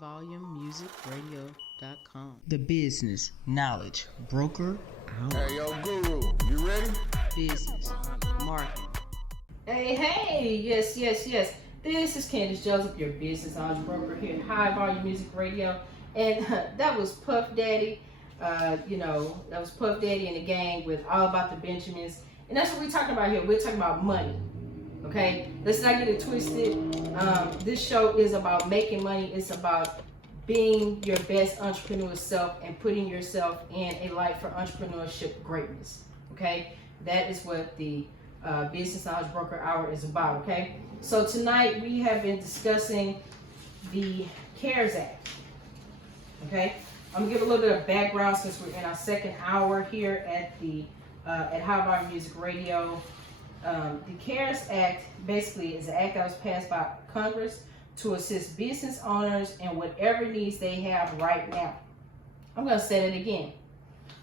highvolumemusicradio.com. The business knowledge broker hour. Hey, yo, Guru, you ready? Business, marketing. Hey, yes. This is Candace Joseph, your business knowledge broker here at High Volume Music Radio. And that was Puff Daddy. That was Puff Daddy and the gang with All About the Benjamins. And that's what we're talking about here. We're talking about money. Okay? Let's not get it twisted. This show is about making money. It's about being your best entrepreneur self and putting yourself in a life for entrepreneurship greatness. Okay? That is what the Business Knowledge Broker Hour is about. Okay? So tonight we have been discussing the C.A.R.E.S Act. Okay? I'm gonna give a little bit of background since we're in our second hour here at the at High Volume Music Radio. The C.A.R.E.S Act basically is an act that was passed by Congress to assist business owners in whatever needs they have right now. I'm gonna say it again.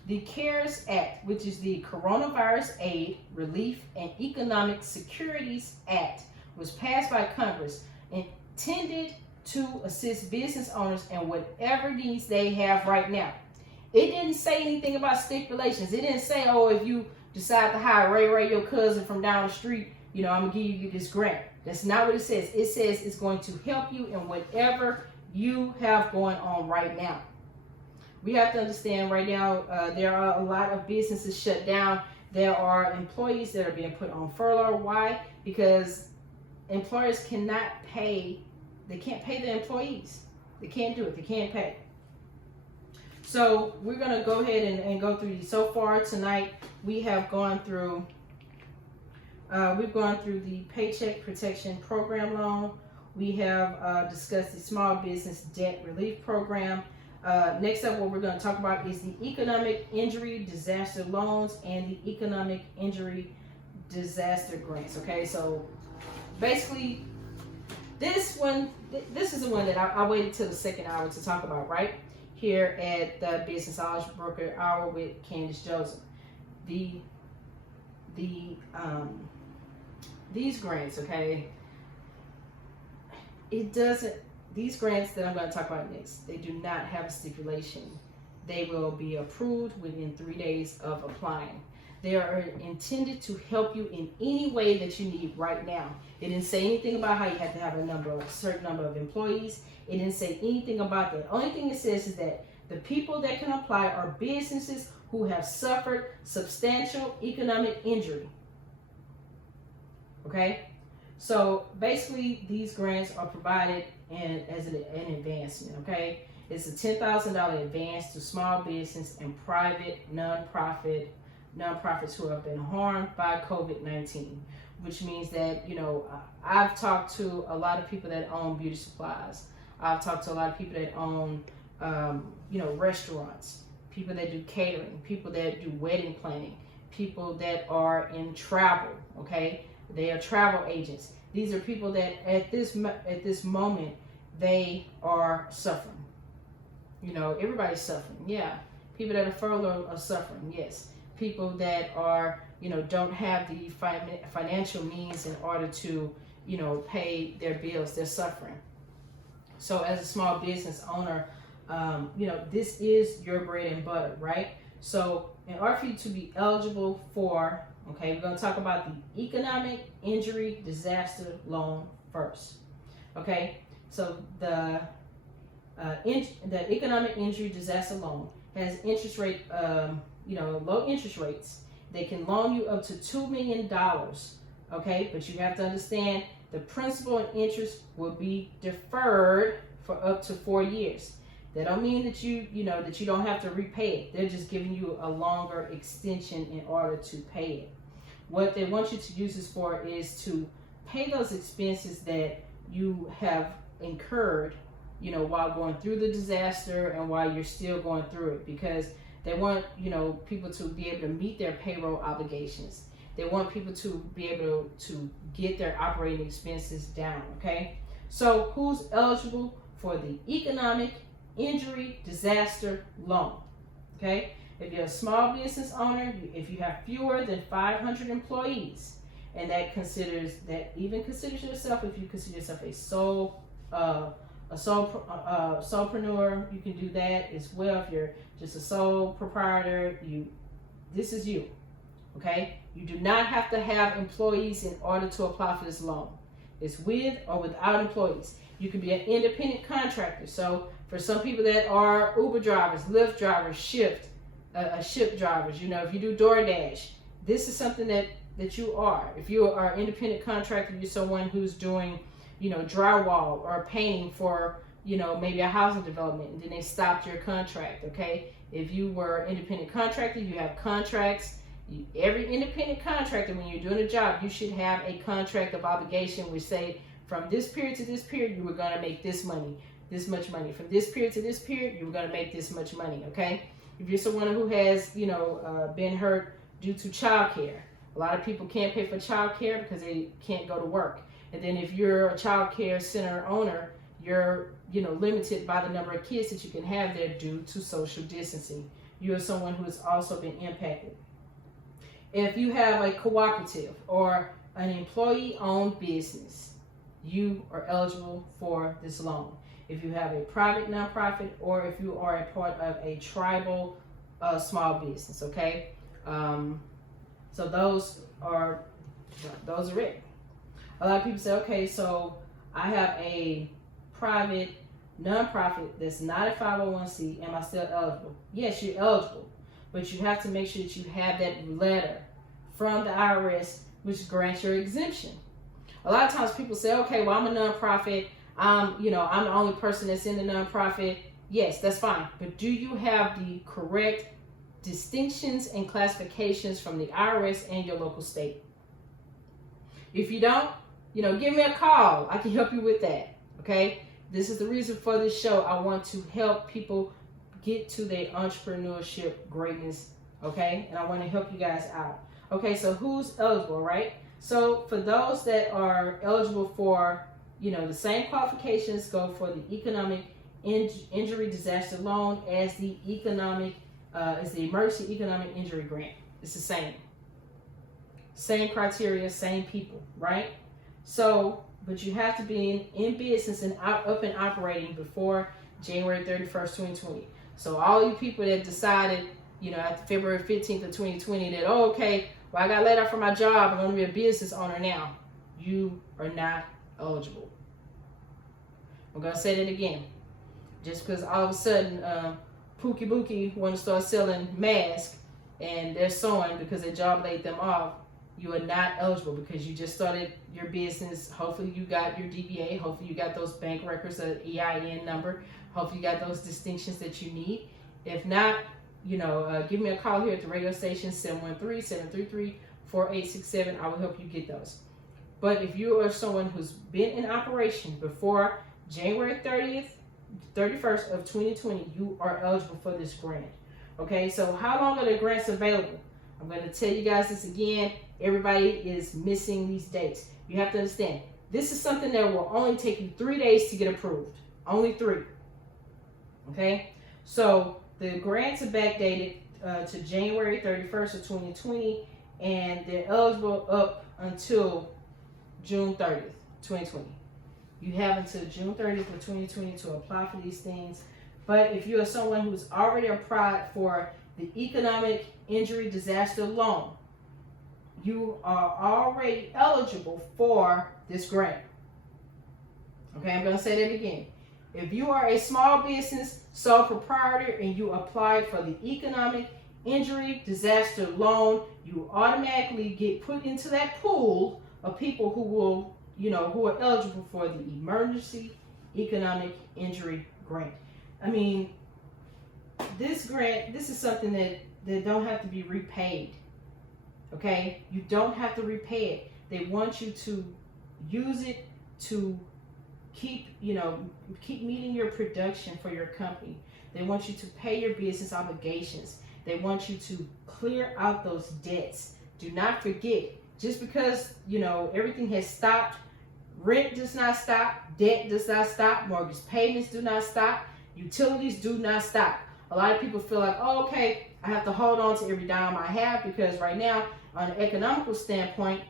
The C.A.R.E.S Act, which is the Coronavirus Aid, Relief, and Economic Securities Act, was passed by Congress intended to assist business owners in whatever needs they have right now. It didn't say anything about stipulations. It didn't say, oh, if you decide to hire Ray, your cousin from down the street, I'm gonna give you this grant. That's not what it says. It says it's going to help you in whatever you have going on right now. We have to understand right now, there are a lot of businesses shut down. There are employees that are being put on furlough. Why? Because employers cannot pay. They can't pay their employees. They can't do it. They can't pay. So we're going to go ahead and go through these. So far tonight, we have gone through, the Paycheck Protection Program loan. We have discussed the Small Business Debt Relief Program. Next up, what we're going to talk about is the Economic Injury Disaster Loans and the Economic Injury Disaster Grants. Okay, so basically, this is the one that I waited till the second hour to talk about, right? Here at the Business Knowledge Broker Hour with Candace Joseph. These grants, okay, these grants that I'm going to talk about next, they do not have a stipulation. They will be approved within 3 days of applying. They are intended to help you in any way that you need right now. It didn't say anything about how you have to have a certain number of employees. It didn't say anything about that. The only thing it says is that the people that can apply are businesses who have suffered substantial economic injury. Okay? So basically, these grants are provided as an advancement. Okay? It's a $10,000 advance to small business and private nonprofits who have been harmed by COVID-19, which means that, I've talked to a lot of people that own beauty supplies. I've talked to a lot of people that own, restaurants, people that do catering, people that do wedding planning, people that are in travel, okay? They are travel agents. These are people that at this moment, they are suffering. Everybody's suffering, yeah. People that are furloughed are suffering, yes. People that are, don't have the financial means in order to, pay their bills, they're suffering. So as a small business owner, this is your bread and butter, right? So in order for you to be eligible for, we're going to talk about the Economic Injury Disaster Loan first. Okay, so the Economic Injury Disaster Loan has interest rate, low interest rates. They can loan you up to $2 million, okay? But you have to understand the principal and interest will be deferred for up to 4 years. That don't mean that you don't have to repay it. They're just giving you a longer extension in order to pay it. What they want you to use this for is to pay those expenses that you have incurred, while going through the disaster and while you're still going through it, because they want, people to be able to meet their payroll obligations. They want people to be able to get their operating expenses down, okay? So who's eligible for the Economic Injury Disaster Loan, okay? If you're a small business owner, if you have fewer than 500 employees, and that even considers yourself, if you consider yourself a a solopreneur, you can do that as well. If you're just a sole proprietor, this is you. Okay, you do not have to have employees in order to apply for this loan. It's with or without employees. You can be an independent contractor. So for some people that are Uber drivers, Lyft drivers, Shift drivers, if you do DoorDash, this is something that you are. If you are an independent contractor, you're someone who's doing, drywall or painting for, maybe a housing development, and then they stopped your contract. Okay, if you were an independent contractor, you have contracts. Every independent contractor, when you're doing a job, you should have a contract of obligation which say from this period to this period you were going to make this much money. From this period to this period you were going to make this much money. Okay, if you're someone who has been hurt due to child care, a lot of people can't pay for child care because they can't go to work. And then if you're a child care center owner, you're limited by the number of kids that you can have there due to social distancing. You're someone who has also been impacted. If you have a cooperative or an employee-owned business, you are eligible for this loan. If you have a private nonprofit or if you are a part of a tribal small business, okay? So those are it. A lot of people say, okay, so I have a private nonprofit that's not a 501c. Am I still eligible? Yes, you're eligible. But you have to make sure that you have that letter from the IRS which grants your exemption. A lot of times people say, okay, well, I'm a nonprofit. I'm the only person that's in the nonprofit. Yes, that's fine. But do you have the correct distinctions and classifications from the IRS and your local state? If you don't, give me a call. I can help you with that. Okay? This is the reason for this show. I want to help people get to their entrepreneurship greatness, okay? And I want to help you guys out. Okay, so who's eligible, right? So for those that are eligible for, the same qualifications go for the economic injury disaster loan as the emergency economic injury grant. It's the same. Same criteria, same people, right? So, but you have to be in business and up and operating before January 31st, 2020. So all you people that decided, after February 15th of 2020 that, okay, well, I got laid off from my job, I'm going to be a business owner now. You are not eligible. I'm going to say that again. Just because all of a sudden, Pookie Bookie want to start selling masks and they're sewing because their job laid them off, you are not eligible because you just started your business. Hopefully you got your DBA. Hopefully you got those bank records, an EIN number. Hopefully you got those distinctions that you need. If not, give me a call here at the radio station, 713-733-4867. I will help you get those. But if you are someone who's been in operation before January 31st of 2020, you are eligible for this grant. Okay, so how long are the grants available? I'm going to tell you guys this again. Everybody is missing these dates. You have to understand, this is something that will only take you 3 days to get approved. Only 3. Okay, so the grants are backdated to January 31st of 2020, and they're eligible up until June 30th, 2020. You have until June 30th of 2020 to apply for these things. But if you are someone who's already applied for the economic injury disaster loan, you are already eligible for this grant. Okay, I'm going to say that again. If you are a small business sole proprietor and you applied for the economic injury disaster loan, you automatically get put into that pool of people who will, who are eligible for the emergency economic injury grant. I mean, this grant, this is something that don't have to be repaid. Okay? You don't have to repay it. They want you to use it to keep meeting your production for your company. They want you to pay your business obligations. They want you to clear out those debts. Do not forget, just because, everything has stopped, rent does not stop, debt does not stop, mortgage payments do not stop, utilities do not stop. A lot of people feel like, oh, okay, I have to hold on to every dime I have because right now, on an economical standpoint,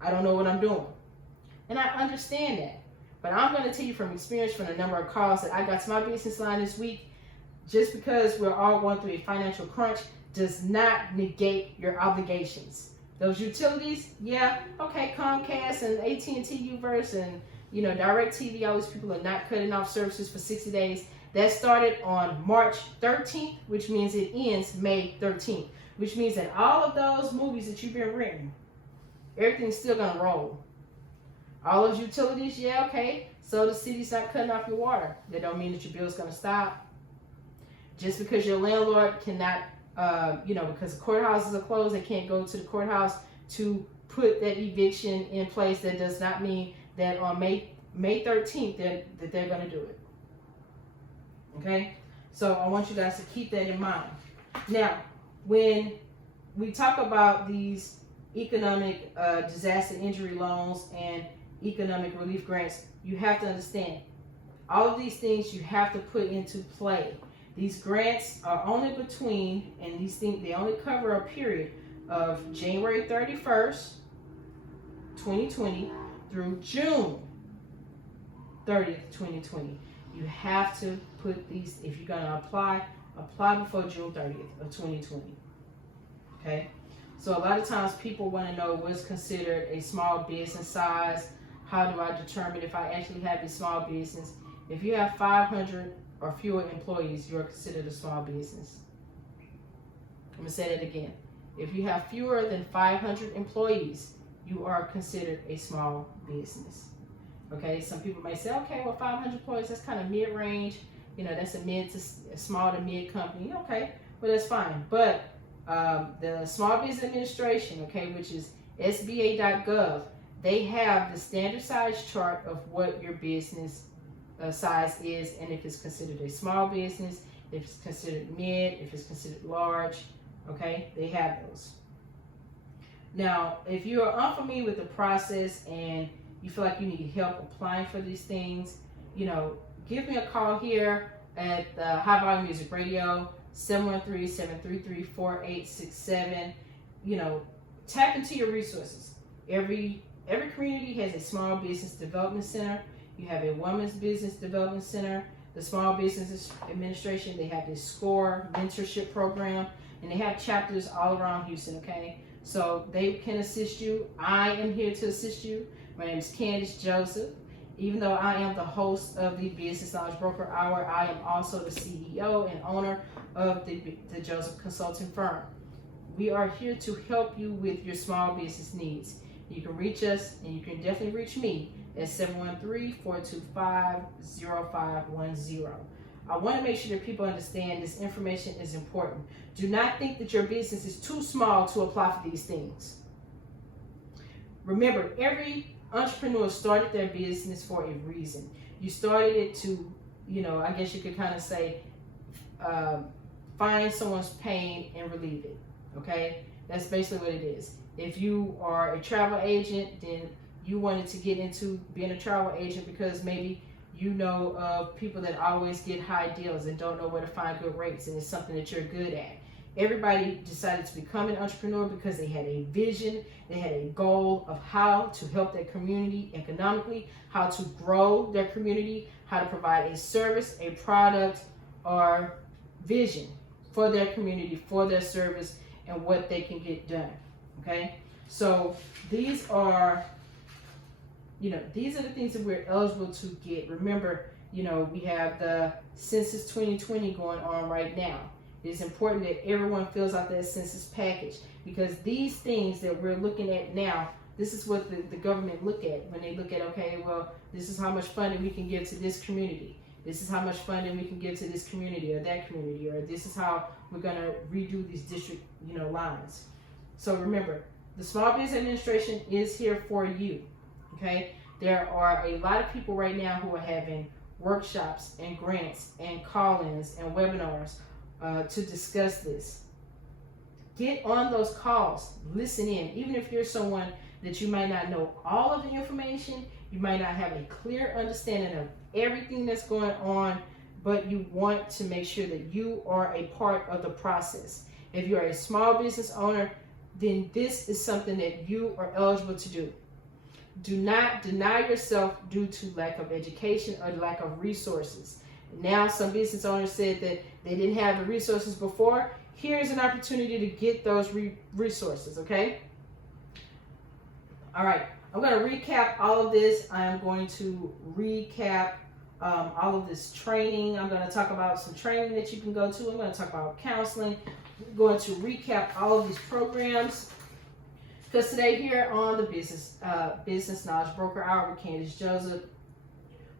I don't know what I'm doing. And I understand that. But I'm going to tell you from experience, from the number of calls that I got to my business line this week, just because we're all going through a financial crunch does not negate your obligations. Those utilities, yeah, okay, Comcast and AT&T Uverse and DirecTV, all these people are not cutting off services for 60 days. That started on March 13th, which means it ends May 13th, which means that all of those movies that you've been renting, everything's still going to roll. All those utilities, yeah, okay, so the city's not cutting off your water. That don't mean that your bill's going to stop. Just because your landlord cannot, because the courthouses are closed, they can't go to the courthouse to put that eviction in place. That does not mean that on May 13th that they're going to do it. Okay? So I want you guys to keep that in mind. Now, when we talk about these economic disaster injury loans and economic relief grants, you have to understand all of these things you have to put into play. These grants are only between, and these things, they only cover a period of January 31st, 2020 through June 30th, 2020. You have to put these, if you're going to apply before June 30th of 2020. Okay? So a lot of times people want to know what's considered a small business size. How do I determine if I actually have a small business? If you have 500 or fewer employees, you are considered a small business. I'm going to say that again. If you have fewer than 500 employees, you are considered a small business. Okay, some people may say, okay, well, 500 employees, that's kind of mid-range. That's a small to mid company. Okay, well, that's fine. But the Small Business Administration, okay, which is SBA.gov, they have the standard size chart of what your business size is, and if it's considered a small business, if it's considered mid, if it's considered large. Okay, they have those. Now, if you are unfamiliar with the process and you feel like you need help applying for these things, give me a call here at High Volume Music Radio, 713-733-4867. Tap into your resources. Every community has a small business development center. You have a women's business development center. The Small Business Administration, they have this C.A.R.E mentorship program, and they have chapters all around Houston, okay? So they can assist you. I am here to assist you. My name is Candace Joseph. Even though I am the host of the Business Knowledge Broker Hour, I am also the CEO and owner of the Joseph Consulting Firm. We are here to help you with your small business needs. You can reach us, and you can definitely reach me at 713-425-0510. I want to make sure that people understand this information is important. Do not think that your business is too small to apply for these things. Remember, every entrepreneur started their business for a reason. You started it to, I guess you could kind of say, find someone's pain and relieve it. Okay? That's basically what it is. If you are a travel agent, then you wanted to get into being a travel agent because maybe you know of people that always get high deals and don't know where to find good rates, and it's something that you're good at. Everybody decided to become an entrepreneur because they had a vision, they had a goal of how to help their community economically, how to grow their community, how to provide a service, a product, or vision for their community, for their service, and what they can get done. Okay? So these are the things that we're eligible to get. Remember, we have the Census 2020 going on right now. It's important that everyone fills out that census package, because these things that we're looking at now, this is what the government look at when they look at, okay, well, this is how much funding we can give to this community. This is how much funding we can give to this community or that community, or this is how we're going to redo these district, lines. So remember, the Small Business Administration is here for you. Okay, there are a lot of people right now who are having workshops and grants and call-ins and webinars to discuss this. Get on those calls, listen in. Even if you're someone that you might not know all of the information, you might not have a clear understanding of everything that's going on, but you want to make sure that you are a part of the process. If you're a small business owner, then this is something that you are eligible to do. Do not deny yourself due to lack of education or lack of resources. Now, some business owners said that they didn't have the resources before. Here's an opportunity to get those resources, okay? All right, I'm going to recap all of this. I'm going to recap all of this training. I'm going to talk about some training that you can go to. I'm going to talk about counseling. I'm going to recap all of these programs. Because today here on the Business Knowledge Broker Hour with Candace Joseph,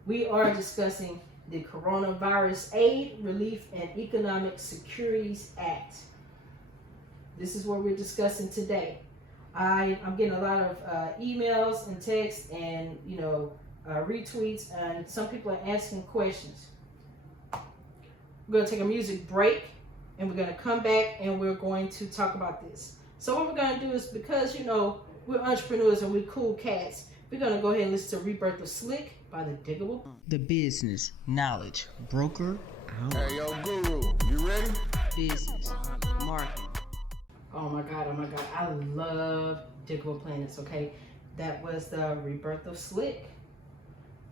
we are discussing the Coronavirus Aid, Relief, and Economic C.A.R.E.S Act. This is what we're discussing today. I'm getting a lot of emails and texts and retweets, and some people are asking questions. We're going to take a music break, and we're going to come back and we're going to talk about this. So what we're going to do is, because we're entrepreneurs and we're cool cats, we're going to go ahead and listen to Rebirth of Slick by the Diggable. The Business Knowledge Broker Hour. Hey, yo, Guru, you ready? Business, marketing. Oh my God, I love Diggable Planets, okay? That was the Rebirth of Slick.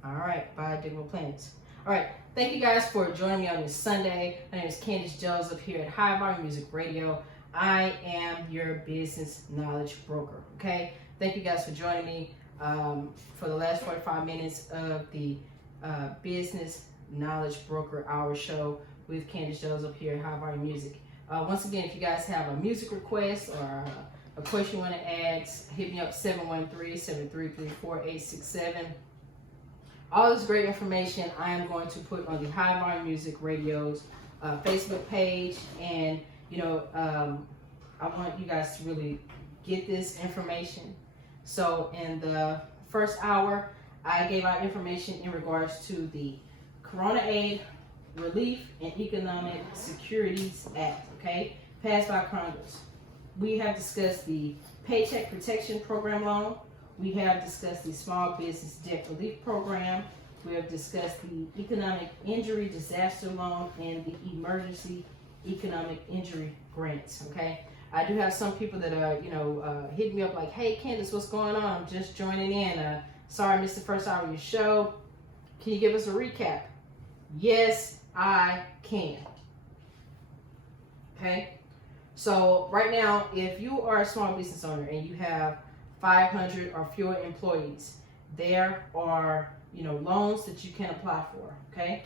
All right, by Diggable Planets. All right, thank you guys for joining me on this Sunday. My name is Candace Joseph here at High Volume Music Radio. I am your business knowledge broker, okay? Thank you guys for joining me for the last 45 minutes of the Business Knowledge Broker Hour show with Candace Joseph here at High Volume Music. Once again, if you guys have a music request or a question you want to ask, hit me up 713-733-4867. All this great information I am going to put on the High Volume Music Radio's Facebook page, and I want you guys to really get this information. So in the first hour, I gave out information in regards to the Corona Aid, Relief, and Economic C.A.R.E.S Act, okay, passed by Congress. We have discussed the Paycheck Protection Program loan. We have discussed the Small Business Debt Relief Program. We have discussed the Economic Injury Disaster Loan and the Emergency Economic Injury Grants, okay? I do have some people that are, hitting me up like, hey, Candace, what's going on? I'm just joining in. Sorry I missed the first hour of your show. Can you give us a recap? Yes, I can. Okay? So right now, if you are a small business owner and you have 500 or fewer employees, there are, loans that you can apply for, okay?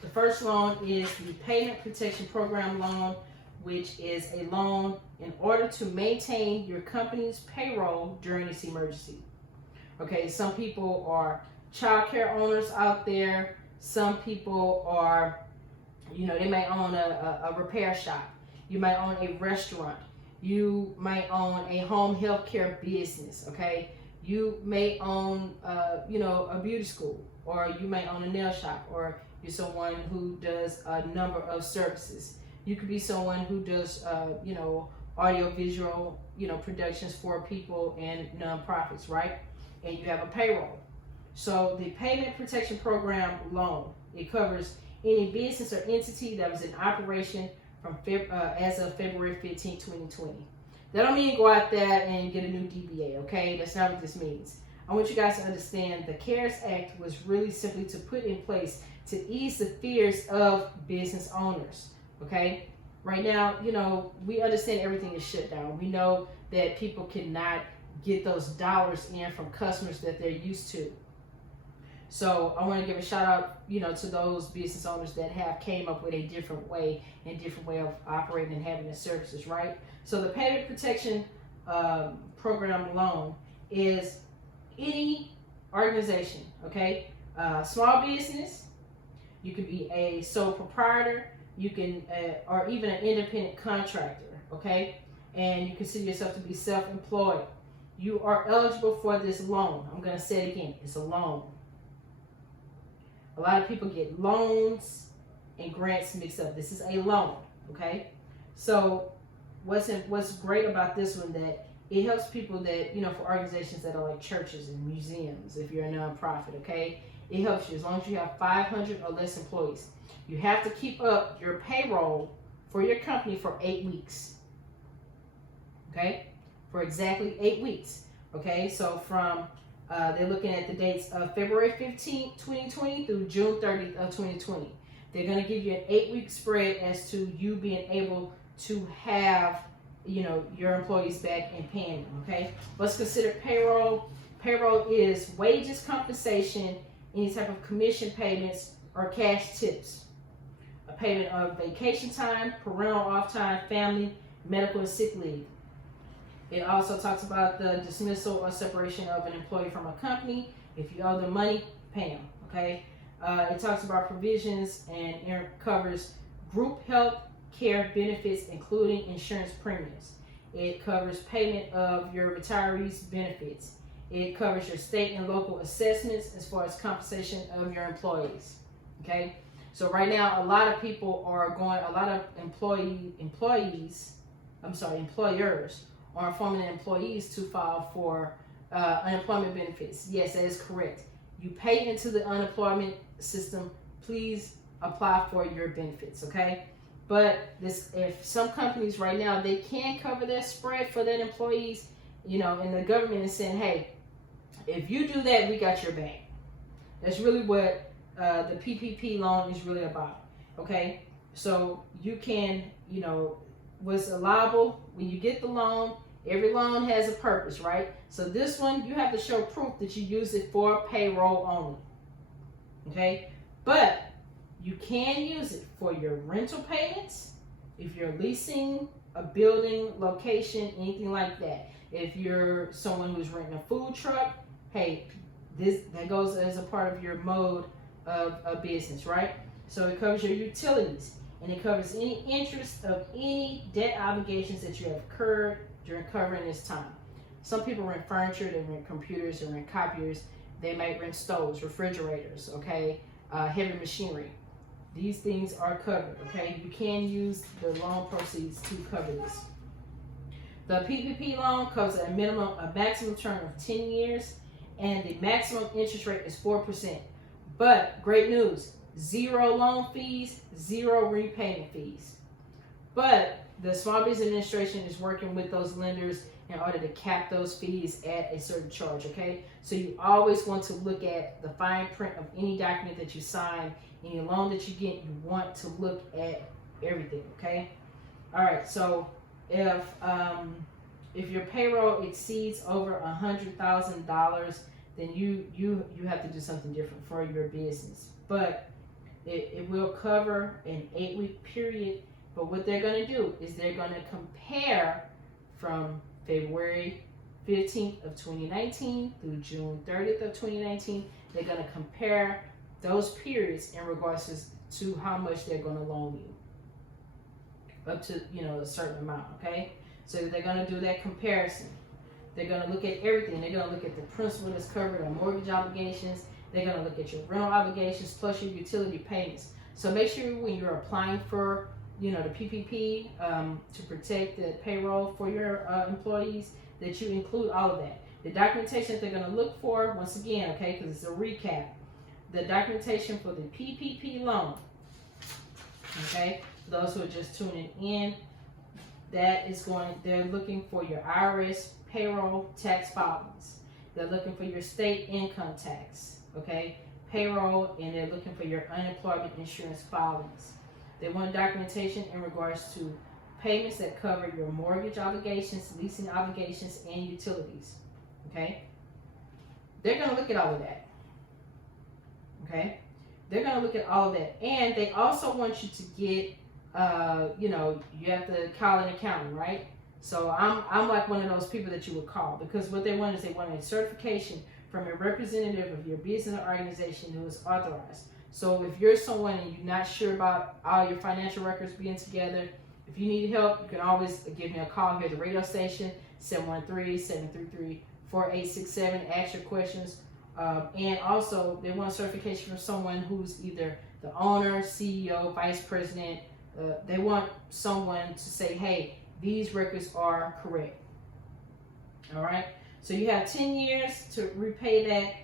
The first loan is the Payment Protection Program loan, which is a loan in order to maintain your company's payroll during this emergency. Okay, some people are child care owners out there. Some people are, they may own a repair shop. You might own a restaurant. You might own a home health care business, okay? You may own, a beauty school, or you may own a nail shop, or you're someone who does a number of services. You could be someone who does, audio visual, productions for people and nonprofits, right? And you have a payroll. So the Payment Protection Program loan, it covers any business or entity that was in operation from as of February 15, 2020. That don't mean go out there and get a new DBA, okay? That's not what this means. I want you guys to understand the C.A.R.E.S Act was really simply to put in place to ease the fears of business owners, okay? Right now, we understand everything is shut down. We know that people cannot get those dollars in from customers that they're used to. So I want to give a shout out, to those business owners that have came up with a different way of operating and having their services, right? So the Payment Protection Program loan is any organization, okay? Small business, you could be a sole proprietor, you can, or even an independent contractor, okay? And you consider yourself to be self-employed. You are eligible for this loan. I'm going to say it again. It's a loan. A lot of people get loans and grants mixed up. This is a loan, okay? So what's great about this one, that it helps people that, for organizations that are like churches and museums, if you're a nonprofit, okay? It helps you as long as you have 500 or less employees. You have to keep up your payroll for your company for 8 weeks, okay? For exactly 8 weeks, okay? So from They're looking at the dates of February 15th, 2020 through June 30th of 2020. They're going to give you an 8-week spread as to you being able to have, your employees back and paying them, okay? What's considered payroll? Payroll is wages, compensation, any type of commission payments, or cash tips. A payment of vacation time, parental off time, family, medical, and sick leave. It also talks about the dismissal or separation of an employee from a company. If you owe them money, pay them, okay? It talks about provisions and it covers group health care benefits, including insurance premiums. It covers payment of your retirees' benefits. It covers your state and local assessments as far as compensation of your employees, okay? So right now, a lot of people are going, a lot of employers are informing their employees to file for unemployment benefits. Yes, that is correct. You pay into the unemployment system, please apply for your benefits, okay? But if some companies right now, they can cover their spread for their employees, and the government is saying, hey, if you do that, we got your back. That's really what the PPP loan is really about, okay? So you can, what's allowable when you get the loan, every loan has a purpose, right? So this one, you have to show proof that you use it for payroll only, okay? But you can use it for your rental payments, if you're leasing a building, location, anything like that. If you're someone who's renting a food truck, hey, that goes as a part of your mode of business, right? So it covers your utilities, and it covers any interest of any debt obligations that you have incurred during covering this time. Some people rent furniture, they rent computers, they rent copiers, they might rent stoves, refrigerators, okay, heavy machinery. These things are covered, okay? You can use the loan proceeds to cover this. The PPP loan covers a maximum term of 10 years, and the maximum interest rate is 4%. But great news, 0 loan fees, 0 repayment fees. But the Small Business Administration is working with those lenders in order to cap those fees at a certain charge, okay? So you always want to look at the fine print of any document that you sign, any loan that you get, you want to look at everything, okay? All right, so if your payroll exceeds over $100,000, then you have to do something different for your business. But it will cover an 8-week period. But what they're going to do is they're going to compare from February 15th of 2019 through June 30th of 2019. They're going to compare those periods in regards to how much they're going to loan you up to a certain amount, okay? So they're going to do that comparison. They're going to look at everything. They're going to look at the principal that's covered on mortgage obligations. They're going to look at your rental obligations plus your utility payments. So make sure when you're applying for the PPP to protect the payroll for your employees that you include all of that. The documentation that they're going to look for, once again, okay, because it's a recap. The documentation for the PPP loan, okay, those who are just tuning in, they're looking for your IRS payroll tax filings. They're looking for your state income tax, okay, payroll, and they're looking for your unemployment insurance filings. They want documentation in regards to payments that cover your mortgage obligations, leasing obligations, and utilities, okay? They're going to look at all of that, okay? They're going to look at all of that. And they also want you to get, you have to call an accountant, right? So I'm like one of those people that you would call, because what they want is they want a certification from a representative of your business or organization who is authorized. So if you're someone and you're not sure about all your financial records being together, if you need help, you can always give me a call here at the radio station, 713-733-4867. Ask your questions. And also, they want a certification from someone who's either the owner, CEO, vice president. They want someone to say, hey, these records are correct. All right? So you have 10 years to repay that.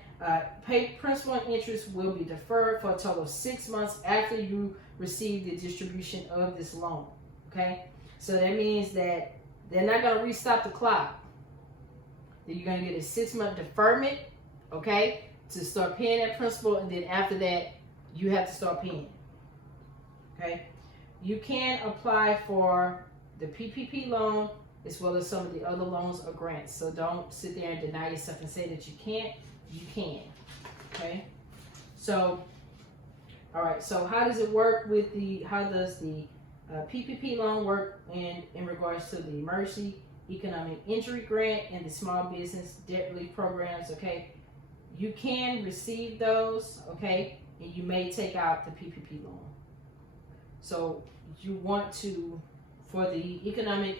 Pay principal and interest will be deferred for a total of 6 months after you receive the distribution of this loan. Okay? So that means that they're not going to restart the clock. That you're going to get a 6-month deferment okay, to start paying that principal, and then after that, you have to start paying. Okay, you can apply for the PPP loan as well as some of the other loans or grants. So don't sit there and deny yourself and say that you can't. You can. Okay. So, all right. So how does it work with the? How does the PPP loan work in regards to the emergency economic injury grant and the small business debt relief programs? Okay, you can receive those. Okay, and you may take out the PPP loan. So you want to, for the economic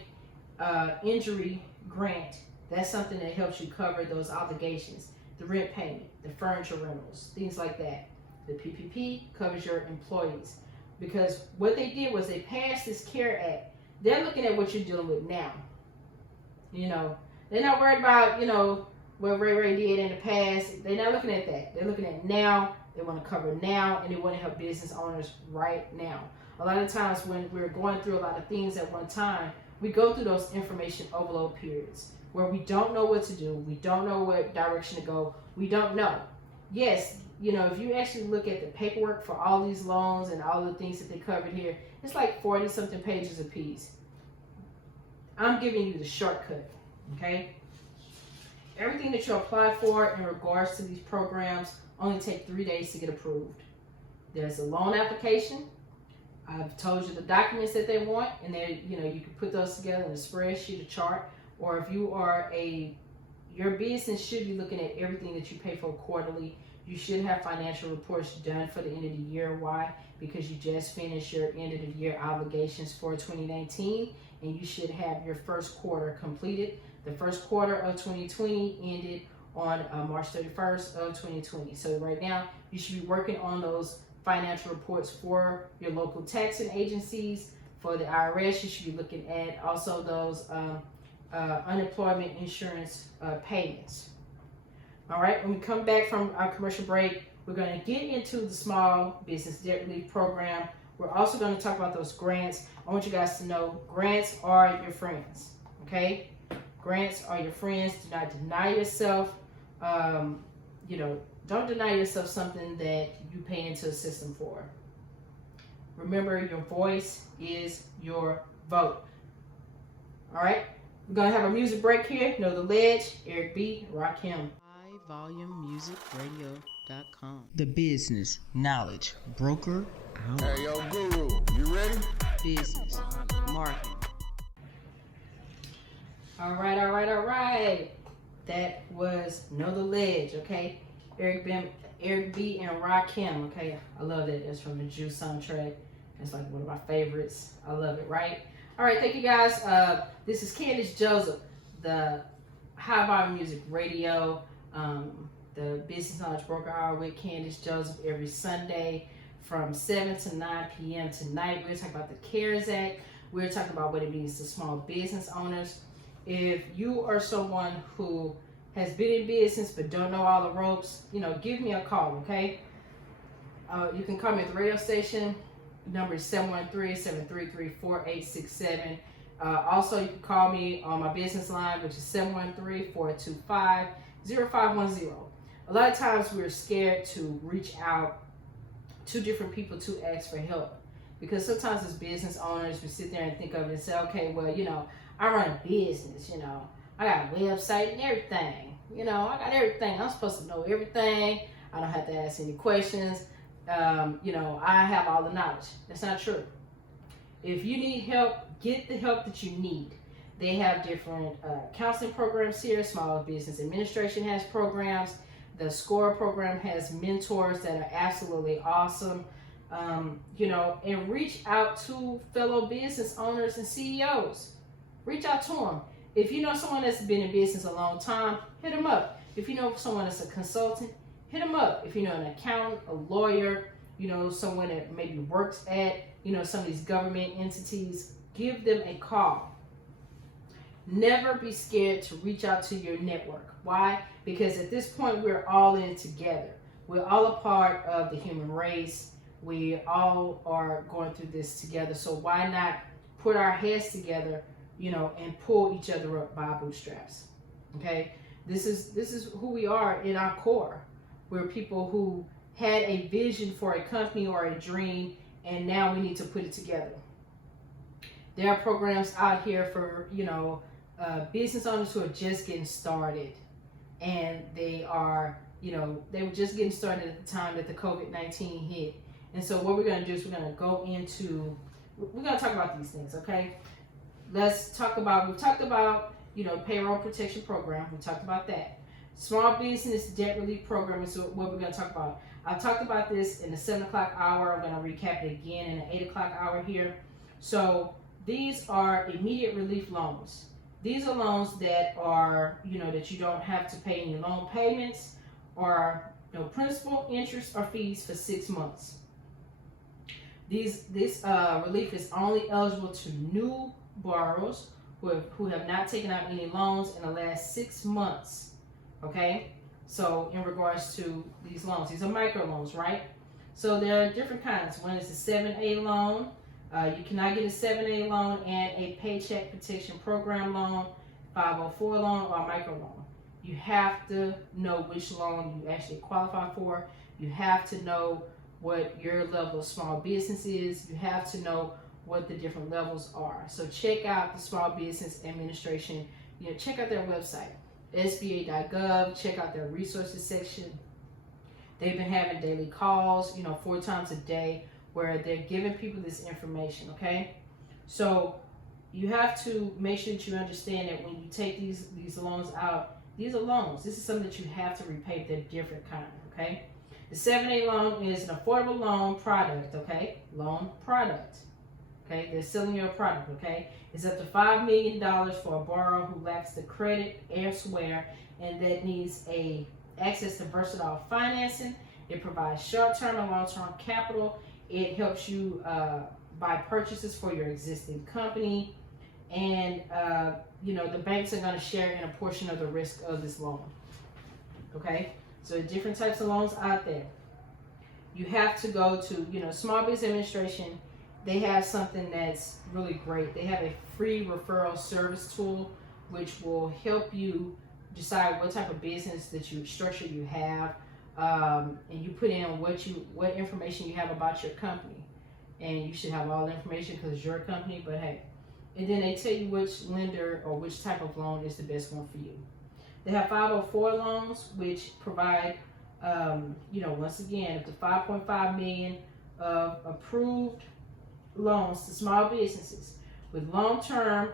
injury grant, that's something that helps you cover those obligations, the rent payment, the furniture rentals, things like that. The PPP covers your employees, because what they did was they passed this C.A.R.E.S Act. They're looking at what you're dealing with now. You know, they're not worried about, you know, what Ray did in the past. They're not looking at that. They're looking at now. They want to cover now, and they want to help business owners right now. A lot of times when we're going through a lot of things at one time, we go through those information overload periods where we don't know what to do. We don't know what direction to go. We don't know. Yes, you know, if you actually look at the paperwork for all these loans and all the things that they covered here, it's like 40 something pages a piece. I'm giving you the shortcut, okay? Everything that you apply for in regards to these programs only take 3 days to get approved. There's a loan application. I've told you the documents that they want, and they, you know, you can put those together in a spreadsheet, a chart, or if you are your business should be looking at everything that you pay for quarterly. You should have financial reports done for the end of the year. Why? Because you just finished your end of the year obligations for 2019, and you should have your first quarter completed. The first quarter of 2020 ended on March 31st of 2020. So right now, you should be working on those financial reports for your local taxing agencies. For the IRS, you should be looking at also those unemployment insurance payments. All right, when we come back from our commercial break, we're going to get into the small business debt relief program. We're also going to talk about those grants. I want you guys to know grants are your friends, okay? Grants are your friends. Do not deny yourself, you know, don't deny yourself something that you pay into the system for. Remember, your voice is your vote. All right, we're going to have a music break here. Know the Ledge, Eric B., Rakim. HighVolumeMusicRadio.com. The business knowledge broker out. Hey, yo, Guru, you ready? Business, marketing. All right. That was Know the Ledge, okay? Eric B. and Rakim, okay? I love it. It's from the Juice soundtrack. It's like one of my favorites. I love it, right? All right, thank you guys. This is Candace Joseph, the High Volume Music Radio, the Business Knowledge Broker Hour with Candace Joseph every Sunday from 7 to 9 p.m. Tonight, we're talking about the C.A.R.E.S Act. We're talking about what it means to small business owners. If you are someone who has been in business but don't know all the ropes, you know, give me a call, okay? You can call me at the radio station. Number is 713-733-4867. Also, you can call me on my business line, which is 713-425-0510. A lot of times we're scared to reach out to different people to ask for help, because sometimes as business owners, we sit there and think of it and say, okay, well, you know, I run a business, you know, I got a website and everything, you know, I got everything. I'm supposed to know everything. I don't have to ask any questions. You know, I have all the knowledge. That's not true. If you need help, get the help that you need. They have different counseling programs here. Small Business Administration has programs. The C.A.R.E.S program has mentors that are absolutely awesome. You know, and reach out to fellow business owners and CEOs. Reach out to them. If you know someone that's been in business a long time, hit them up. If you know someone that's a consultant, hit them up. If you know an accountant, a lawyer, you know someone that maybe works at, you know, some of these government entities, give them a call. Never be scared to reach out to your network. Why? Because at this point, we're all in together. We're all a part of the human race. We all are going through this together. So why not put our heads together, you know, and pull each other up by our bootstraps? Okay? This is who we are in our core. We're people who had a vision for a company or a dream, and now we need to put it together. There are programs out here for, business owners who are just getting started, and they are, they were just getting started at the time that the COVID-19 hit. And so what we're going to do is we're going to talk about these things, okay? We've talked about, payroll protection program. We talked about that. Small business debt relief program is what we're going to talk about. I've talked about this in the 7 o'clock hour. I'm going to recap it again in the 8 o'clock hour here. So these are immediate relief loans. These are loans that are, that you don't have to pay any loan payments or no principal, interest, or fees for 6 months. This relief is only eligible to new borrowers who have not taken out any loans in the last 6 months. Okay, so in regards to these loans, these are micro loans, right? So there are different kinds. One is a 7A loan. You cannot get a 7A loan and a Paycheck Protection Program loan, 504 loan, or a micro loan. You have to know which loan you actually qualify for. You have to know what your level of small business is. You have to know what the different levels are. So check out the Small Business Administration. Check out their website, SBA.gov. Check out their resources section. They've been having daily calls, 4 times a day, where they're giving people this information, okay? So you have to make sure that you understand that when you take these loans out, these are loans. This is something that you have to repay. They're different kind, okay? The 7A loan is an affordable loan product, okay? Loan product, okay? They're selling you a product, okay? It's up to $5 million for a borrower who lacks the credit elsewhere and that needs access to versatile financing. It provides short-term and long-term capital. It helps you buy purchases for your existing company. And, the banks are going to share in a portion of the risk of this loan, okay? So different types of loans out there. You have to go to, Small Business Administration. They have something that's really great. They have a free referral service tool, which will help you decide what type of business structure you have, and you put in what information you have about your company, and you should have all the information because it's your company. But hey, and then they tell you which lender or which type of loan is the best one for you. They have 504 loans, which provide, once again, up to $5.5 million of approved loans to small businesses with long-term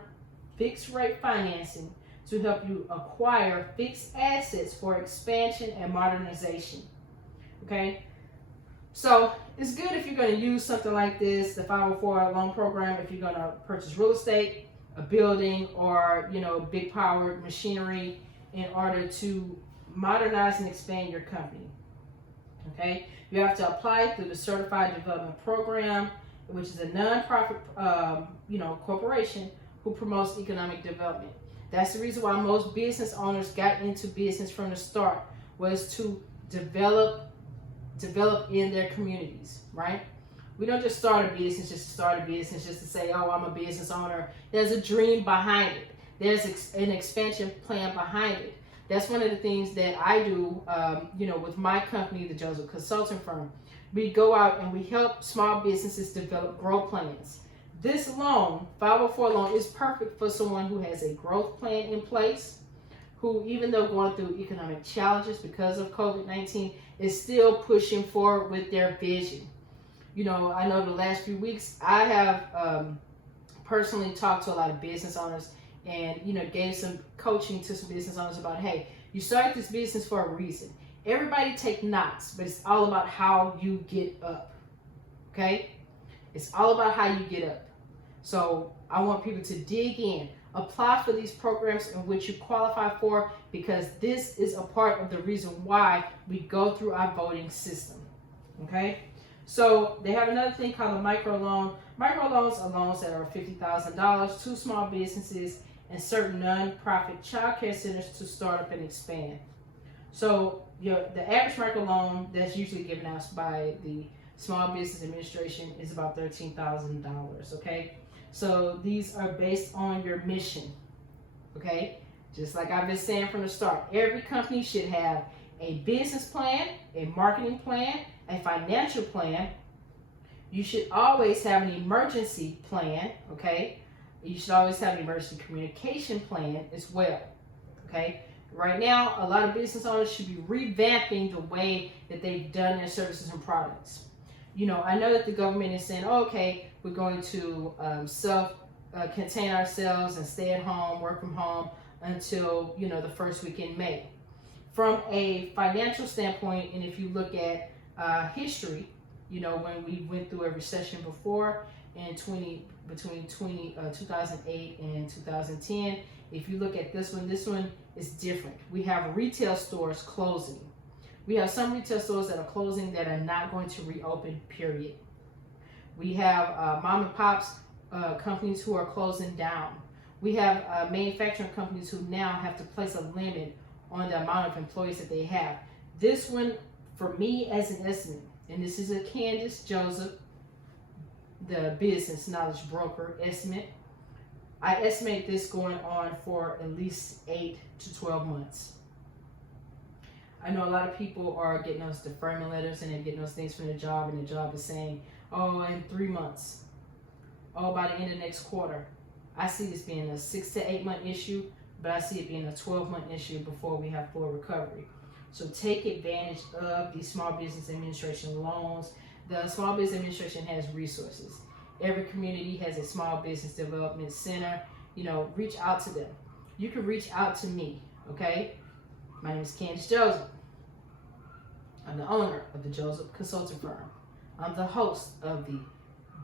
fixed rate financing to help you acquire fixed assets for expansion and modernization. Okay, so it's good if you're going to use something like this, the 504 loan program, if you're going to purchase real estate, a building, or big powered machinery in order to modernize and expand your company. Okay, you have to apply through the Certified Development Program, which is a nonprofit, corporation who promotes economic development. That's the reason why most business owners got into business from the start, was to develop in their communities, right? We don't just start a business just to start a business, just to say, oh, I'm a business owner. There's a dream behind it. There's an expansion plan behind it. That's one of the things that I do, with my company, the Joseph Consulting Firm. We go out and we help small businesses develop growth plans. This loan, 504 loan, is perfect for someone who has a growth plan in place, who, even though going through economic challenges because of COVID-19, is still pushing forward with their vision. I know the last few weeks I have personally talked to a lot of business owners and, gave some coaching to some business owners about, hey, you started this business for a reason. Everybody take notes, but it's all about how you get up, okay? It's all about how you get up. So I want people to dig in, apply for these programs in which you qualify for, because this is a part of the reason why we go through our voting system, okay? So they have another thing called a micro loan. Micro loans are loans that are $50,000 to small businesses and certain nonprofit child care centers to start up and expand. So the average micro loan that's usually given out by the Small Business Administration is about $13,000, okay? So these are based on your mission, okay? Just like I've been saying from the start, every company should have a business plan, a marketing plan, a financial plan. You should always have an emergency plan, okay? You should always have an emergency communication plan as well, okay? Right now, a lot of business owners should be revamping the way that they've done their services and products. You know, I know that the government is saying, oh, okay, we're going to contain ourselves and stay at home, work from home until, you know, the first week in May. From a financial standpoint, and if you look at history, you know, when we went through a recession before in 2008 and 2010, if you look at this one is different. We have retail stores closing. We have some retail stores that are closing that are not going to reopen, period. We have mom and pops companies who are closing down. We have manufacturing companies who now have to place a limit on the amount of employees that they have. This one, for me as an estimate, and this is a Candace Joseph, the business knowledge broker estimate, I estimate this going on for at least 8 to 12 months. I know a lot of people are getting those deferment letters and they're getting those things from their job, and the job is saying, oh, in 3 months, oh, by the end of next quarter. I see this being a 6 to 8 month issue, but I see it being a 12-month issue before we have full recovery. So take advantage of the Small Business Administration loans. The Small Business Administration has resources. Every community has a small business development center. You know, reach out to them. You can reach out to me, okay? My name is Candace Joseph. I'm the owner of the Joseph Consulting Firm. I'm the host of the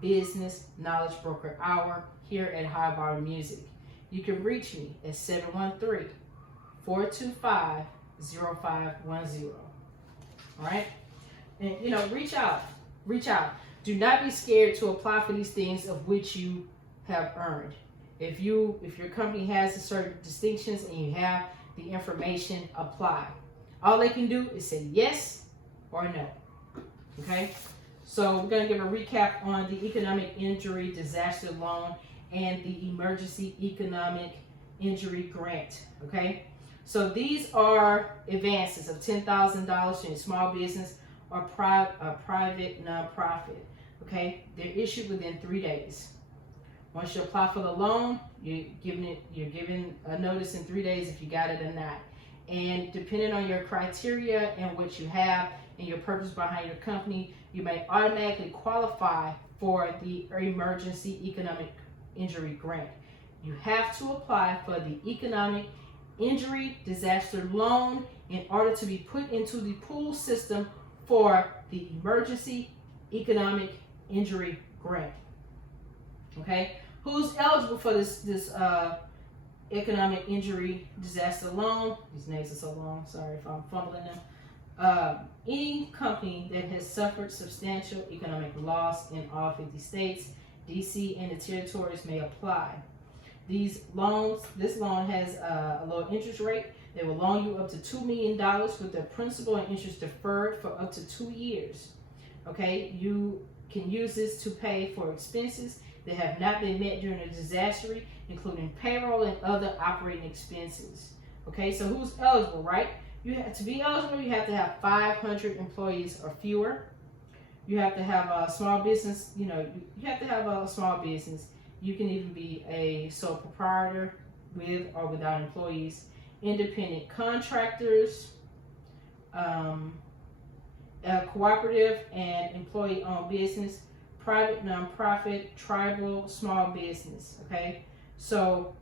Business Knowledge Broker Hour here at High Volume Music. You can reach me at 713-425-0510. All right? And, you know, reach out. Reach out. Do not be scared to apply for these things of which you have earned. If your company has a certain distinctions and you have the information, apply. All they can do is say yes or no. Okay? So we're going to give a recap on the economic injury disaster loan and the emergency economic injury grant. Okay? So these are advances of $10,000 to a small business or private nonprofit. Okay? They're issued within 3 days. Once you apply for the loan, you're given a notice in 3 days if you got it or not. And depending on your criteria and what you have and your purpose behind your company, you may automatically qualify for the emergency economic injury grant. You have to apply for the economic injury disaster loan in order to be put into the pool system for the emergency economic injury grant. Okay, who's eligible for this economic injury disaster loan? These names are so long, sorry if I'm fumbling them. Any company that has suffered substantial economic loss in all 50 states, DC, and the territories may apply. This loan has a low interest rate. They will loan you up to $2 million with the principal and interest deferred for up to 2 years. Okay, you can use this to pay for expenses that have not been met during a disaster, including payroll and other operating expenses. Okay, so who's eligible, right? To be eligible, you have to have 500 employees or fewer. You have to have a small business, you have to have a small business. You can even be a sole proprietor with or without employees, independent contractors, a cooperative and employee-owned business, private nonprofit, tribal small business. Okay, so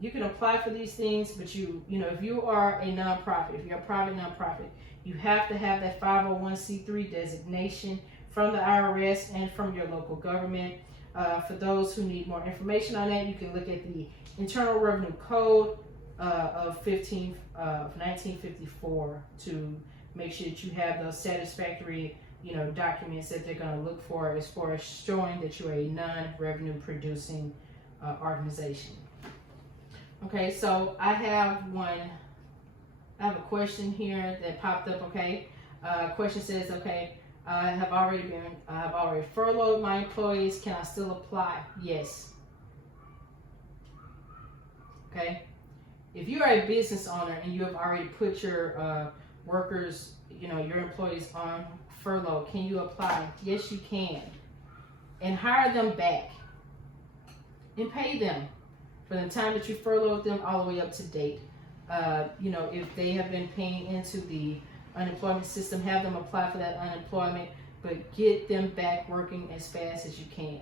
you can apply for these things, but if you are a nonprofit, if you're a private nonprofit, you have to have that 501c3 designation from the IRS and from your local government. For those who need more information on that, you can look at the Internal Revenue Code of 1954 to make sure that you have those satisfactory documents that they're going to look for as far as showing that you're a non-revenue producing organization. Okay, so I have a question here that popped up. Okay, question says, okay, I have already furloughed my employees. Can I still apply? Yes. Okay, if you are a business owner and you have already put your workers, your employees on furlough, can you apply? Yes, you can. And hire them back and pay them for the time that you furloughed them all the way up to date. If they have been paying into the unemployment system, have them apply for that unemployment, but get them back working as fast as you can.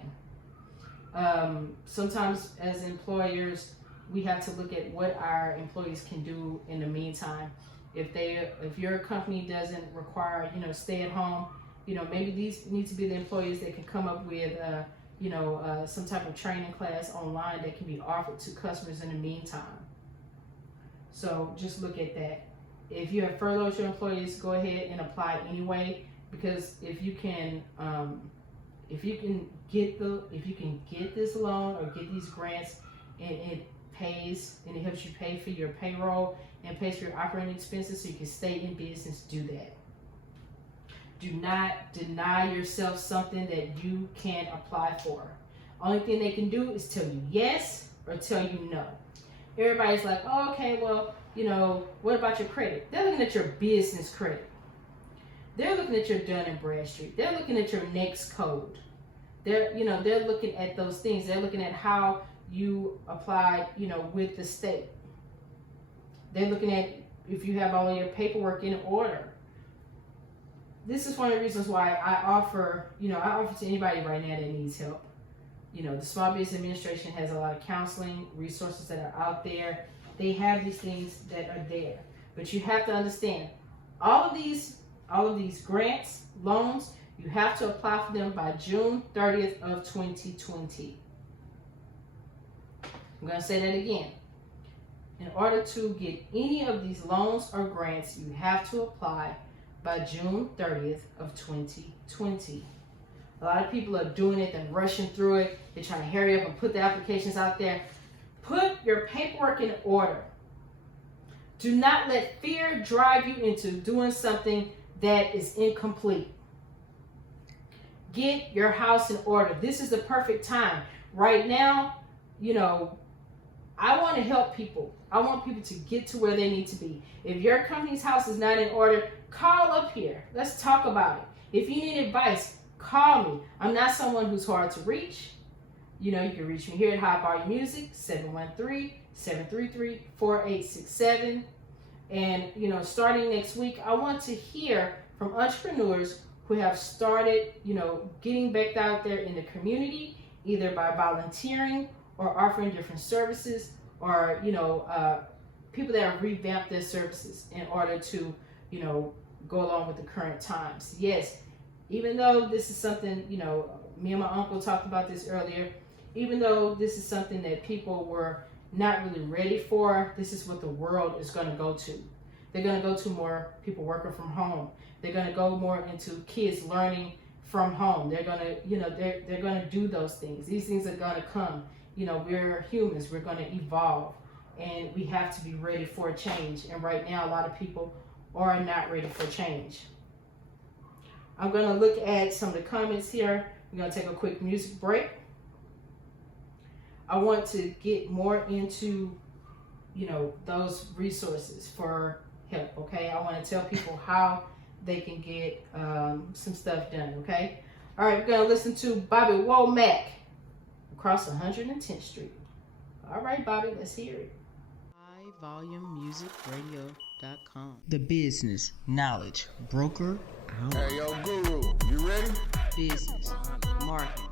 Sometimes as employers, we have to look at what our employees can do in the meantime. If your company doesn't require, stay at home, maybe these need to be the employees that can come up with, some type of training class online that can be offered to customers in the meantime. So just look at that. If you have furloughed your employees, go ahead and apply anyway, because if you can get this loan or get these grants, and it pays and it helps you pay for your payroll and pays for your operating expenses so you can stay in business, do that. Do not deny yourself something that you can apply for. Only thing they can do is tell you yes or tell you no. Everybody's like, oh, okay, well, what about your credit? They're looking at your business credit. They're looking at your Dun & Bradstreet. They're looking at your next code. They're looking at those things. They're looking at how you apply, with the state. They're looking at if you have all of your paperwork in order. This is one of the reasons why I offer to anybody right now that needs help. The Small Business Administration has a lot of counseling resources that are out there. They have these things that are there. But you have to understand, all of these grants, loans, you have to apply for them by June 30th of 2020. I'm going to say that again. In order to get any of these loans or grants, you have to apply by June 30th of 2020. A lot of people are doing it and rushing through it. They're trying to hurry up and put the applications out there. Put your paperwork in order. Do not let fear drive you into doing something that is incomplete. Get your house in order. This is the perfect time. Right now, I want to help people. I want people to get to where they need to be. If your company's house is not in order, call up here. Let's talk about it. If you need advice, call me. I'm not someone who's hard to reach. You can reach me here at High Volume Music, 713-733-4867. And, starting next week, I want to hear from entrepreneurs who have started, getting back out there in the community, either by volunteering or offering different services, or, people that have revamped their services in order to, go along with the current times. Yes, even though this is something, me and my uncle talked about this earlier, even though this is something that people were not really ready for, this is what the world is going to go to. They're going to go to more people working from home. They're going to go more into kids learning from home. They're going to, they're going to do those things. These things are going to come. We're humans. We're going to evolve, and we have to be ready for a change. And right now, a lot of people are not ready for change. I'm going to look at some of the comments here. We're going to take a quick music break. I want to get more into, those resources for help, okay? I want to tell people how they can get some stuff done, okay? All right, we're going to listen to Bobby Womack, Across 110th Street. All right, Bobby, let's hear it. HighVolumeMusicRadio.com. The business knowledge broker out. Hey, yo, Guru, you ready? Business, marketing,